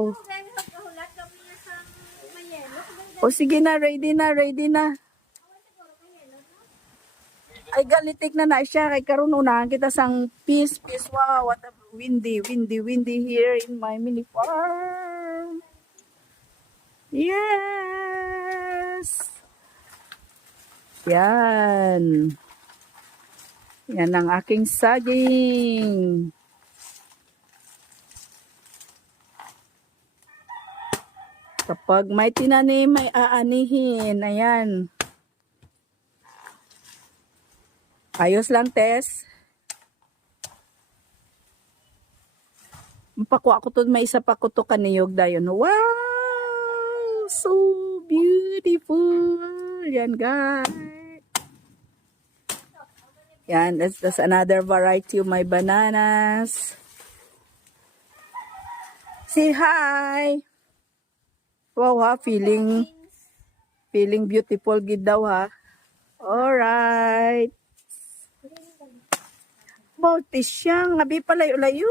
Wow. O sige na, ready na, ready na. Ay galitik na siya kay karon unahan kita sang peace. Wow, what a windy here in my mini farm. Yes. Yan. Yan ang aking saging. Kapag may tinanim, may aanihin. Ayan. Ayos lang, Tess. Mapakuha ko to, may isa pa ko to kaniyog dayon. Wow! So beautiful! Yan, guys. Yan, that's another variety of my bananas. Say hi! Wow ha, feeling beautiful gid daw ha. Alright. Bautis siya, ngabi palayo-layo.